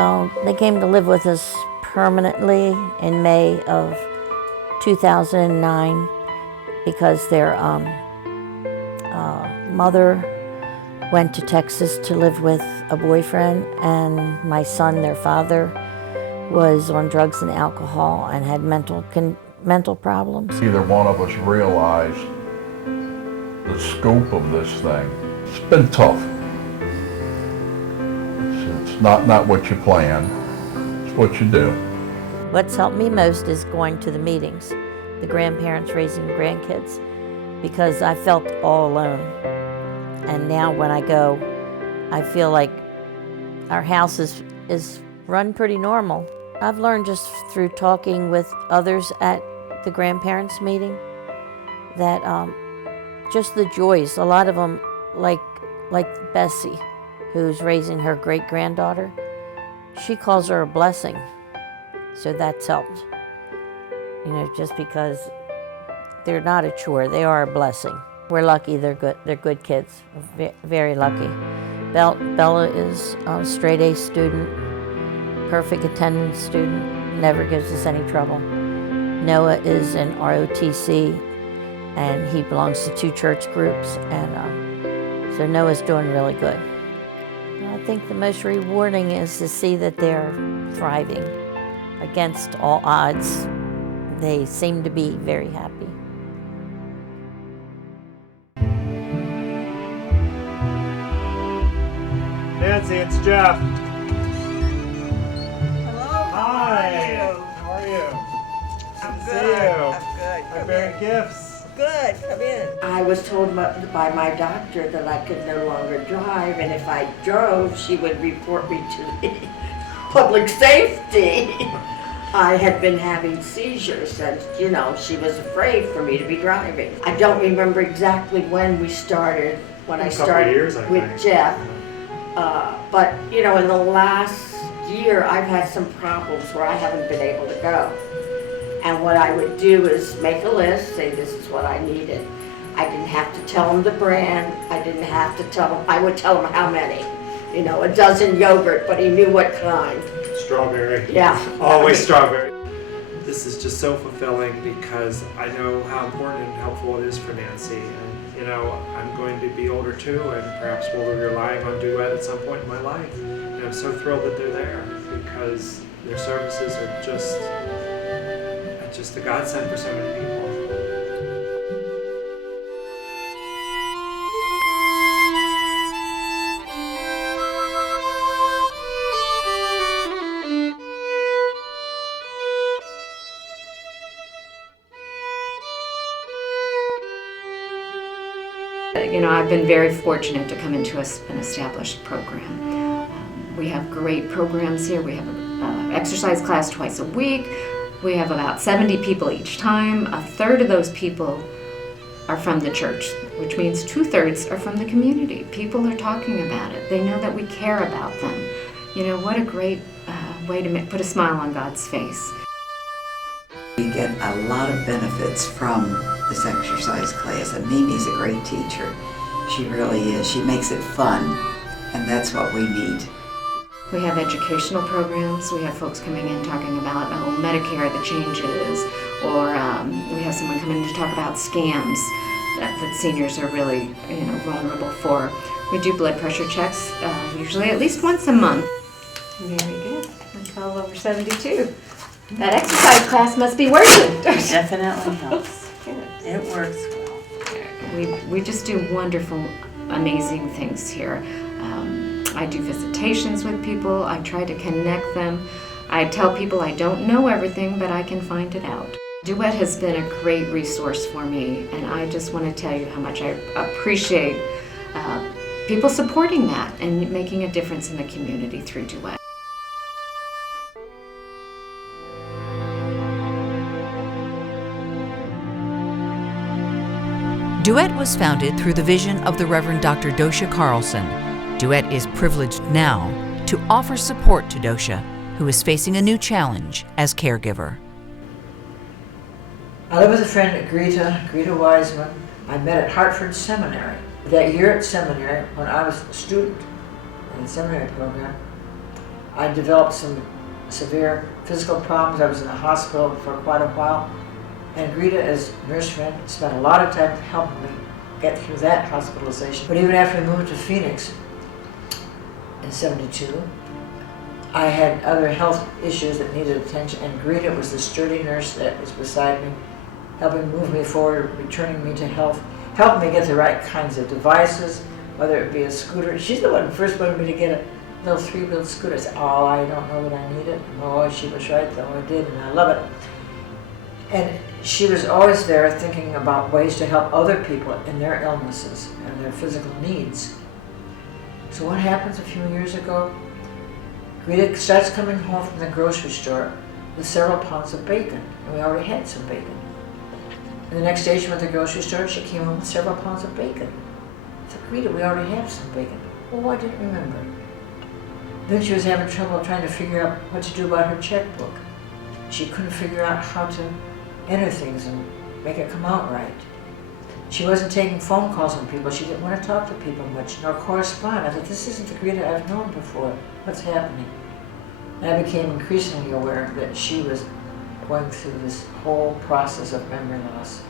Well, they came to live with us permanently in May of 2009 because their mother went to Texas to live with a boyfriend, and my son, their father, was on drugs and alcohol and had mental problems. Either one of us realized the scope of this thing. It's been tough. It's not what you plan, it's what you do. What's helped me most is going to the meetings, the grandparents raising grandkids, because I felt all alone. And now when I go, I feel like our house is run pretty normal. I've learned just through talking with others at the grandparents meeting that just the joys, a lot of them, like Bessie, who's raising her great-granddaughter, she calls her a blessing. So that's helped. You know, just because they're not a chore, they are a blessing. We're lucky, they're good kids, very lucky. Bella is a straight A student, perfect attendance student, never gives us any trouble. Noah is in ROTC, and he belongs to 2 church groups, and so Noah's doing really good. I think the most rewarding is to see that they're thriving. Against all odds, they seem to be very happy. Nancy, it's Jeff. Hello. Hi. How are you? I'm Good to good. see you. I'm good. I'm Come bearing in. gifts. Good. Come in. I was told by my doctor that I could no longer drive, and if I drove, she would report me to the public safety. I had been having seizures, and she was afraid for me to be driving. I don't remember exactly when we started, when I started years, I with think. Jeff. But in the last year, I've had some problems where I haven't been able to go. And what I would do is make a list, say this is what I needed. I didn't have to tell him the brand. I didn't have to tell him, I would tell him how many. A dozen yogurt, but he knew what kind. Strawberry. Yeah. Always strawberry. This is just so fulfilling because I know how important and helpful it is for Nancy. And, I'm going to be older too, and perhaps we'll be relying on Duet at some point in my life. And I'm so thrilled that they're there because their services are just a godsend for so many people. I've been very fortunate to come into an established program. We have great programs here. We have an exercise class twice a week. We have about 70 people each time. A third of those people are from the church, which means 2/3 are from the community. People are talking about it. They know that we care about them. What a great way to put a smile on God's face. We get a lot of benefits from this exercise class, and Mimi's a great teacher. She really is. She makes it fun, and that's what we need. We have educational programs. We have folks coming in talking about Medicare, the changes, or we have someone come in to talk about scams that seniors are really vulnerable for. We do blood pressure checks usually at least once a month. Very good. That's all over 72. That exercise class must be working. Definitely helps. It works well. We just do wonderful, amazing things here. I do visitations with people. I try to connect them. I tell people I don't know everything, but I can find it out. Duet has been a great resource for me, and I just want to tell you how much I appreciate people supporting that and making a difference in the community through Duet. Duet was founded through the vision of the Reverend Dr. Dosha Carlson. Duet is privileged now to offer support to Dosha, who is facing a new challenge as caregiver. I live with a friend, Greta Wiseman. I met at Hartford Seminary. That year at seminary, when I was a student in the seminary program, I developed some severe physical problems. I was in the hospital for quite a while. And Greta, as nurse friend, spent a lot of time helping me get through that hospitalization. But even after we moved to Phoenix in '72, I had other health issues that needed attention, and Greta was the sturdy nurse that was beside me, helping move me forward, returning me to health, helping me get the right kinds of devices, whether it be a scooter. She's the one who first wanted me to get a little 3-wheeled scooter. I said, oh, I don't know that I need it. Oh, she was right, though. I did, and I love it. And she was always there thinking about ways to help other people in their illnesses and their physical needs. So what happens a few years ago? Greta starts coming home from the grocery store with several pounds of bacon, and we already had some bacon. And the next day she went to the grocery store and she came home with several pounds of bacon. I said, Greta, we already have some bacon. Oh, I didn't remember. Then she was having trouble trying to figure out what to do about her checkbook. She couldn't figure out how to enter things and make it come out right. She wasn't taking phone calls from people. She didn't want to talk to people much, nor correspond. I thought, this isn't the Greta I've known before. What's happening? And I became increasingly aware that she was going through this whole process of memory loss.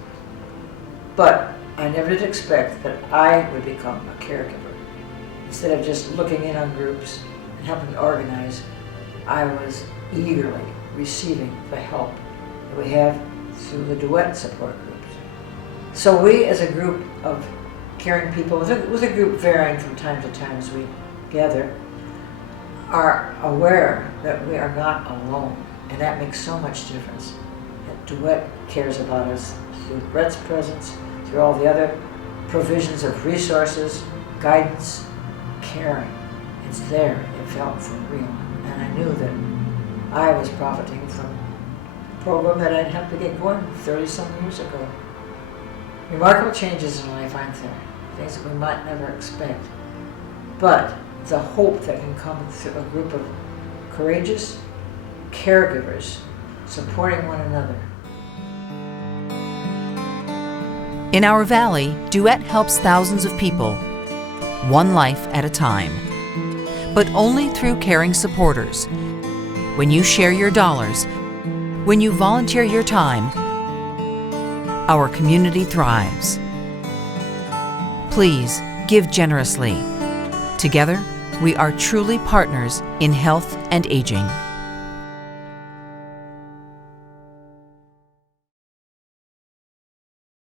But I never did expect that I would become a caregiver. Instead of just looking in on groups and helping organize, I was eagerly receiving the help that we have through the Duet support groups. So we, as a group of caring people, with a group varying from time to time as we gather, are aware that we are not alone, and that makes so much difference. That Duet cares about us through Brett's presence, through all the other provisions of resources, guidance, caring. It's there, it felt for real, and I knew that I was profiting from a program that I'd helped to get going 30-some years ago. Remarkable changes in life, aren't there? Things that we might never expect. But the hope that can come through a group of courageous caregivers supporting one another. In our valley, Duet helps thousands of people, one life at a time, but only through caring supporters. When you share your dollars, when you volunteer your time, our community thrives. Please give generously. Together, we are truly partners in health and aging.